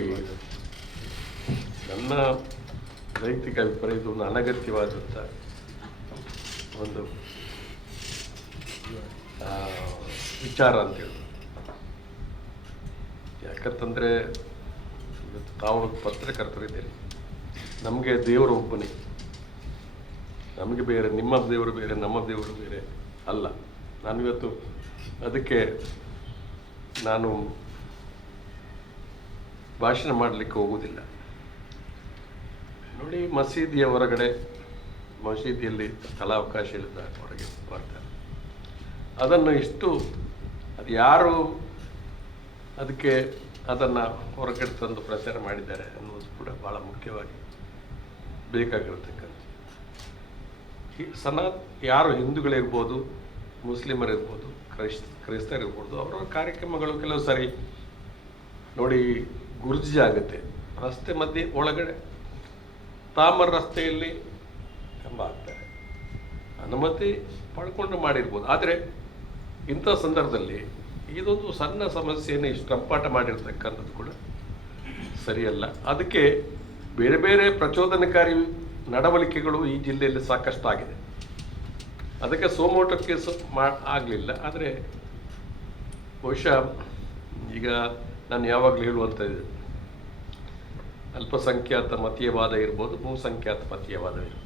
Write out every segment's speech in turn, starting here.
ನೋಡಿ. ನನ್ನ ವೈಯಕ್ತಿಕ ಅಭಿಪ್ರಾಯ ಇದು ಒಂದು ಅನಗತ್ಯವಾದಂಥ ಒಂದು ವಿಚಾರ ಅಂತ ಅಂತೇಳಿ ಯಾಕಂತಂದರೆ ಇವತ್ತು ತಾವು ಪತ್ರಕರ್ತರಿದ್ದೀರಿ ನಮಗೆ ದೇವರು ಒಬ್ಬನೇ. ನಮಗೆ ಬೇರೆ, ನಿಮ್ಮ ದೇವರು ಬೇರೆ, ನಮ್ಮ ದೇವರು ಬೇರೆ ಅಲ್ಲ. ನಾನಿವತ್ತು ಅದಕ್ಕೆ ನಾನು ಭಾಷಣ ಮಾಡಲಿಕ್ಕೆ ಹೋಗುವುದಿಲ್ಲ. ನೋಡಿ ಮಸೀದಿಯ ಹೊರಗಡೆ ಮಸೀದಿಯಲ್ಲಿ ಸ್ಥಳಾವಕಾಶ ಇಲ್ಲದ ಹೊರಗೆ ಬರ್ತಾರೆ. ಅದನ್ನು ಇಷ್ಟು ಅದು ಯಾರು ಅದಕ್ಕೆ ಅದನ್ನು ಹೊರಗಡೆ ತಂದು ಪ್ರಚಾರ ಮಾಡಿದ್ದಾರೆ ಅನ್ನೋದು ಕೂಡ ಭಾಳ ಮುಖ್ಯವಾಗಿ ಬೇಕಾಗಿರತಕ್ಕಂಥ ಈ ಸನಾ, ಯಾರು ಹಿಂದೂಗಳಿರ್ಬೋದು, ಮುಸ್ಲಿಮರಿರ್ಬೋದು, ಕ್ರೈಸ್, ಕ್ರೈಸ್ತರಿರ್ಬೋದು, ಅವರ ಕಾರ್ಯಕ್ರಮಗಳು ಕೆಲವು ಸರಿ ನೋಡಿ ಗುರ್ಜಿ ಆಗುತ್ತೆ. ರಸ್ತೆ ಮಧ್ಯೆ ಒಳಗಡೆ. ತಾಮರ ರಸ್ತೆಯಲ್ಲಿ ಎಂಬ ಆಗ್ತಾರೆ. ಅನುಮತಿ ಪಡ್ಕೊಂಡು ಮಾಡಿರ್ಬೋದು. ಆದರೆ ಇಂಥ ಸಂದರ್ಭದಲ್ಲಿ ಇದೊಂದು ಸಣ್ಣ ಸಮಸ್ಯೆಯನ್ನು ಇಷ್ಟು ಕಂಪಾಟ ಮಾಡಿರ್ತಕ್ಕಂಥದ್ದು ಕೂಡ ಸರಿಯಲ್ಲ. ಅದಕ್ಕೆ ಬೇರೆ ಬೇರೆ ಪ್ರಚೋದನಕಾರಿ ನಡವಳಿಕೆಗಳು ಈ ಜಿಲ್ಲೆಯಲ್ಲಿ ಸಾಕಷ್ಟು ಆಗಿದೆ ಅದಕ್ಕೆ ಸೋಮೋಟೋ ಕೇಸು ಮಾ, ಆಗಲಿಲ್ಲ. ಆದರೆ ಬಹುಶಃ ಈಗ ನಾನು ಯಾವಾಗಲೂ ಹೇಳುವಂಥದ್ದು ಅಲ್ಪಸಂಖ್ಯಾತ ಮತೀಯವಾದ ಇರ್ಬೋದು, ಬಹುಸಂಖ್ಯಾತ ಮತೀಯವಾದ ಇರ್ಬೋದು.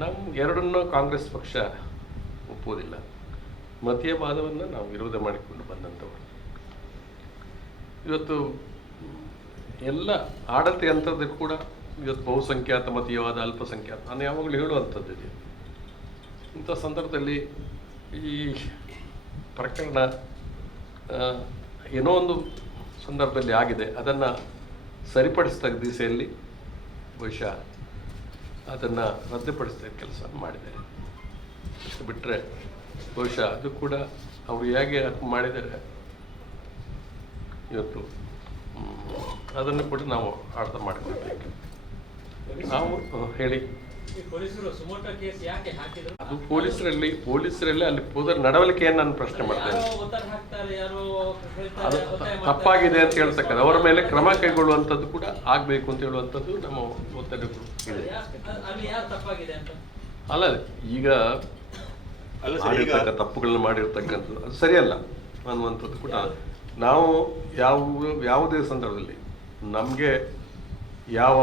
ನಾವು ಎರಡನ್ನೂ ಕಾಂಗ್ರೆಸ್ ಪಕ್ಷ ಒಪ್ಪುವುದಿಲ್ಲ. ಮತೀಯವಾದವನ್ನು ನಾವು ವಿರೋಧ ಮಾಡಿಕೊಂಡು ಬಂದಂಥವರು. ಇವತ್ತು ಎಲ್ಲ ಆಡಳಿತ ಯಂತ್ರದಲ್ಲಿ ಕೂಡ ಇವತ್ತು ಬಹುಸಂಖ್ಯಾತ ಮತೀಯವಾದ, ಅಲ್ಪಸಂಖ್ಯಾತ, ನಾನು ಯಾವಾಗಲೂ ಹೇಳುವಂಥದ್ದು ಇದೆ. ಇಂಥ ಸಂದರ್ಭದಲ್ಲಿ ಈ ಪ್ರಕರಣ ಏನೋ ಒಂದು ಸಂದರ್ಭದಲ್ಲಿ ಆಗಿದೆ. ಅದನ್ನು ಸರಿಪಡಿಸಿದ ದಿಸೆಯಲ್ಲಿ ಬಹುಶಃ ಅದನ್ನು ರದ್ದುಪಡಿಸಿದ ಕೆಲಸ ಮಾಡಿದ್ದಾರೆ. ಅಷ್ಟು ಬಿಟ್ಟರೆ ಬಹುಶಃ ಅದು ಕೂಡ ಅವರು ಹೇಗೆ ಮಾಡಿದ್ದಾರೆ ಇವತ್ತು ಅದನ್ನು ಕೂಡ ನಾವು ಅರ್ಥ ಮಾಡಿಕೊಳ್ಬೇಕು. ನಾವು ಹೇಳಿ. ಈ ಪೊಲೀಸರು ಸುಮೋಟೋ ಕೇಸ್ ಯಾಕೆ ಹಾಕಿದ್ರು? ಅದು ಪೊಲೀಸರಲ್ಲಿ ಪೊಲೀಸರಲ್ಲಿ ಅಲ್ಲಿ ಹೋದ ನಡವಳಿಕೆಯನ್ನು ನಾನು ಪ್ರಶ್ನೆ ಮಾಡ್ತೇನೆ ಯಾರೋ ಒತ್ತಡ ಹಾಕ್ತಾರೆ ಯಾರೋ ಹೇಳ್ತಾರೆ, ಅದು ತಪ್ಪಾಗಿದೆ ಅಂತ ಹೇಳ್ತಕ್ಕಂಥ ಅವರ ಮೇಲೆ ಕ್ರಮ ಕೈಗೊಳ್ಳುವಂಥದ್ದು ಕೂಡ ಆಗಬೇಕು ಅಂತ ಹೇಳುವಂಥದ್ದು ನಮ್ಮ ಒತ್ತಡಗಳು. ಇದೆ ಅಲ್ಲ ಈಗ ಅಲ್ಲ ಸರ್, ಈಗ- ಮಾಡಿರ್ತಕ್ಕ ತಪ್ಪುಗಳನ್ನ ಮಾಡಿರ್ತಕ್ಕಂಥದ್ದು ಅದು ಸರಿಯಲ್ಲ ಅನ್ನುವಂಥದ್ದು ಕೂಡ ನಾವು ಯಾವ ಯಾವುದೇ ಸಂದರ್ಭದಲ್ಲಿ ನಮಗೆ ಯಾವ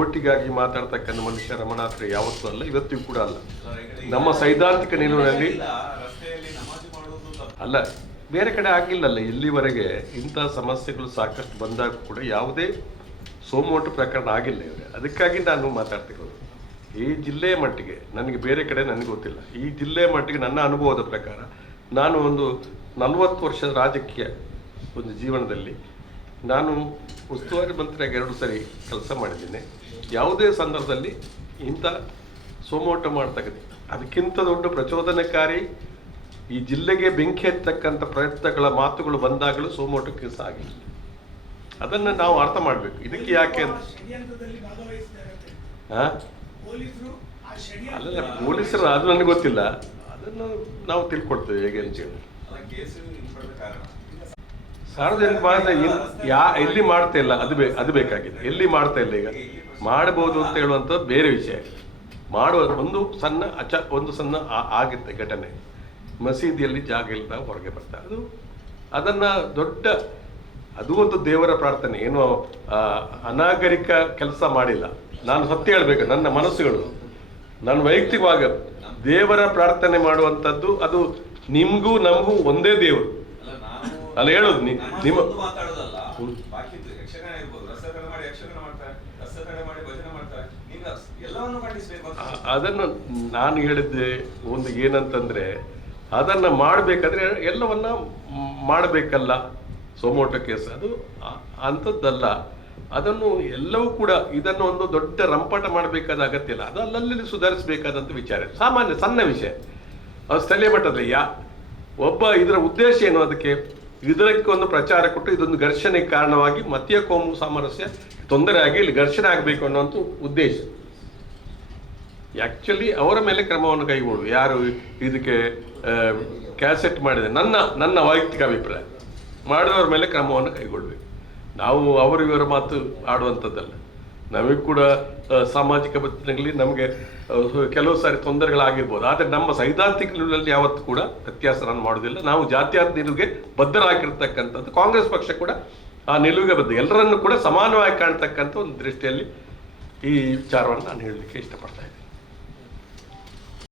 ಓಟಿಗಾಗಿ ಮಾತಾಡ್ತಕ್ಕಂಥ ಮನುಷ್ಯ ರಮಣಾತ್ರ ಯಾವತ್ತೂ ಅಲ್ಲ, ಇವತ್ತಿಗೂ ಕೂಡ ಅಲ್ಲ. ನಮ್ಮ ಸೈದ್ಧಾಂತಿಕ ನಿಲುವಿನಲ್ಲಿ. ಅಲ್ಲ, ಬೇರೆ ಕಡೆ ಆಗಿಲ್ಲಲ್ಲ, ಇಲ್ಲಿವರೆಗೆ ಇಂಥ ಸಮಸ್ಯೆಗಳು ಸಾಕಷ್ಟು ಬಂದಾಗ ಕೂಡ ಯಾವುದೇ ಸೋಮೋಟು ಪ್ರಕರಣ ಆಗಿಲ್ಲ ಇವರೆ. ಅದಕ್ಕಾಗಿ ನಾನು ಮಾತಾಡ್ತಿರೋದು. ಈ ಜಿಲ್ಲೆಯ ಮಟ್ಟಿಗೆ, ನನಗೆ ಬೇರೆ ಕಡೆ ನನಗೆ ಗೊತ್ತಿಲ್ಲ. ಈ ಜಿಲ್ಲೆಯ ಮಟ್ಟಿಗೆ ನನ್ನ ಅನುಭವದ ಪ್ರಕಾರ, ನಾನು ಒಂದು ನಲವತ್ತು ವರ್ಷದ ರಾಜಕೀಯ ಒಂದು ಜೀವನದಲ್ಲಿ ನಾನು ಉಸ್ತುವಾರಿ ಮಂತ್ರಿಯಾಗಿ ಎರಡು ಸರಿ ಕೆಲಸ ಮಾಡಿದ್ದೇನೆ. ಯಾವುದೇ ಸಂದರ್ಭದಲ್ಲಿ ಇಂಥ ಸೋಮೋಟ ಮಾಡ್ತಕ್ಕಂಥ ಅದಕ್ಕಿಂತ ದೊಡ್ಡ ಪ್ರಚೋದನಕಾರಿ ಈ ಜಿಲ್ಲೆಗೆ ಬೆಂಕಿ ಹತ್ತಕ್ಕಂಥ ಪ್ರಯತ್ನಗಳ ಮಾತುಗಳು ಬಂದಾಗಲೂ ಸೋಮೋಟಕ್ಕೆ ಸಾಗಿ ಅದನ್ನು ನಾವು ಅರ್ಥ ಮಾಡಬೇಕು. ಇದಕ್ಕೆ ಯಾಕೆ ಅಂತ. ಅಲ್ಲ? ಪೊಲೀಸರು ಅದು ನನಗೆ ಗೊತ್ತಿಲ್ಲ. ಅದನ್ನು ನಾವು ತಿಳ್ಕೊಳ್ತೇವೆ ಹೇಗೆ ಅಂತ ಹೇಳಿ ಅಲ್ಲ, ಕೇಸು ಹಿಂಪಡೆದ ಕಾರಣ ಸಾರ್ವಜನಿಕ ಮಾಡ್ತಾ ಯಾ ಎಲ್ಲಿ ಮಾಡ್ತಾ ಇಲ್ಲ, ಅದು ಬೇ ಅದು ಬೇಕಾಗಿದೆ. ಎಲ್ಲಿ ಮಾಡ್ತಾ ಇಲ್ಲ ಈಗ? ಮಾಡಬಹುದು ಅಂತ ಹೇಳುವಂಥದ್ದು ಬೇರೆ ವಿಷಯ. ಮಾಡುವ ಒಂದು ಸಣ್ಣ ಅಚ ಒಂದು ಸಣ್ಣ ಆಗುತ್ತೆ ಘಟನೆ. ಮಸೀದಿಯಲ್ಲಿ ಜಾಗ ಇಲ್ಲದ ಹೊರಗೆ ಬರ್ತಾ ಅದು ಅದನ್ನ ದೊಡ್ಡ ಅದು ಒಂದು ದೇವರ ಪ್ರಾರ್ಥನೆ. ಏನು ಅನಾಗರಿಕ ಕೆಲಸ ಮಾಡಿಲ್ಲ. ನಾನು ಸತ್ಯ ಹೇಳಬೇಕು. ನನ್ನ ಮನಸ್ಸುಗಳು. ನನ್ನ ವೈಯಕ್ತಿಕವಾಗ ದೇವರ ಪ್ರಾರ್ಥನೆ ಮಾಡುವಂಥದ್ದು ಅದು ನಿಮಗೂ ನಮಗೂ ಒಂದೇ ದೇವರು. ನಾನು ಅಲ್ಲ ಹೇಳೋದು ನಿಮ್ಮ ಅದನ್ನು ನಾನು ಹೇಳಿದ್ದೆ ಒಂದು ಏನಂತಂದ್ರೆ ಅದನ್ನ ಮಾಡಬೇಕಾದ್ರೆ ಎಲ್ಲವನ್ನ ಮಾಡಬೇಕಲ್ಲ ಸೋಮೋಟೋ ಕೇಸ್ ಅದು ಅಂಥದ್ದಲ್ಲ. ಅದನ್ನು ಎಲ್ಲವೂ ಕೂಡ ಇದನ್ನು ಒಂದು ದೊಡ್ಡ ರಂಪಾಟ ಮಾಡಬೇಕಾದ ಅಗತ್ಯ ಇಲ್ಲ. ಅದು ಅಲ್ಲಲ್ಲಿ ಸುಧಾರಿಸಬೇಕಾದಂಥ ವಿಚಾರ ಸಾಮಾನ್ಯ ಸಣ್ಣ ವಿಷಯ. ಅದು ಸ್ಥಳೀಯ ಮಟ್ಟದಲ್ಲಿ ಯಾ ಒಬ್ಬ ಇದರ ಉದ್ದೇಶ ಏನು ಅದಕ್ಕೆ? ಇದಕ್ಕೆ ಒಂದು ಪ್ರಚಾರ ಕೊಟ್ಟು ಇದೊಂದು ಘರ್ಷಣೆಗೆ ಕಾರಣವಾಗಿ ಮತೀಯ ಕೋಮು ಸಾಮರಸ್ಯ ತೊಂದರೆ ಆಗಿ ಇಲ್ಲಿ ಘರ್ಷಣೆ ಆಗಬೇಕು ಅನ್ನೋಂಥ ಉದ್ದೇಶ. ಆ್ಯಕ್ಚುಲಿ ಅವರ ಮೇಲೆ ಕ್ರಮವನ್ನು ಕೈಗೊಳ್ಳು ಯಾರು ಇದಕ್ಕೆ ಕ್ಯಾಸೆಟ್ ಮಾಡಿದೆ ನನ್ನ ನನ್ನ ವೈಯಕ್ತಿಕ ಅಭಿಪ್ರಾಯ. ಮಾಡಿದವರ ಮೇಲೆ ಕ್ರಮವನ್ನು ಕೈಗೊಳ್ಬೇಕು ನಾವು ಅವರಿವರ ಮಾತು ಆಡುವಂಥದ್ದಲ್ಲ ನಮಗೆ ಕೂಡ ಸಾಮಾಜಿಕ ಬದುಕಿನಲ್ಲಿ ನಮಗೆ ಕೆಲವು ಸಾರಿ ತೊಂದರೆಗಳಾಗಿರ್ಬೋದು. ಆದರೆ ನಮ್ಮ ಸೈದ್ಧಾಂತಿಕ ನಿಲುವಿನಲ್ಲಿ ಯಾವತ್ತೂ ಕೂಡ ವ್ಯತ್ಯಾಸ ನಾನು ಮಾಡೋದಿಲ್ಲ ನಾವು ಜಾತ್ಯಾತೀತ ನಿಲುವಿಗೆ ಬದ್ಧರಾಗಿರ್ತಕ್ಕಂಥದ್ದು. ಕಾಂಗ್ರೆಸ್ ಪಕ್ಷ ಕೂಡ ಆ ನಿಲುವಿಗೆ ಬದ್ಧ. ಎಲ್ಲರನ್ನು ಕೂಡ ಸಮಾನವಾಗಿ ಕಾಣ್ತಕ್ಕಂಥ ಒಂದು ದೃಷ್ಟಿಯಲ್ಲಿ ಈ ವಿಚಾರವನ್ನು ನಾನು ಹೇಳಲಿಕ್ಕೆ ಇಷ್ಟಪಡ್ತಾ ಇದ್ದೀನಿ.